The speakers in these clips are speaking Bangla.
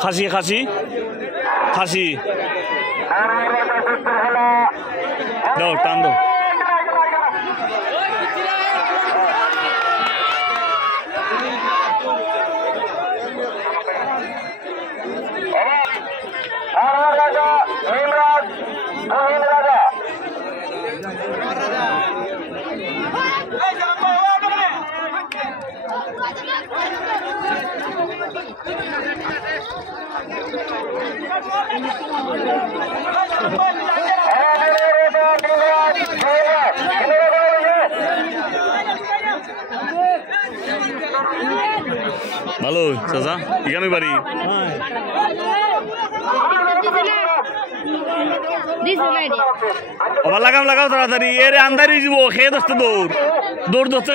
খাসি খাসি খাসি দাও টান দাও ভালো চাচা এখানে বাড়ি আবার লাগাম লাগাও তাড়াতাড়ি এর আন্দারি দিব খেয়ে দশটা দৌড় দৌড় দশটা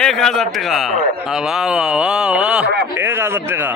एक हजार टका वाह वाह वाह वाह 1000 টাকা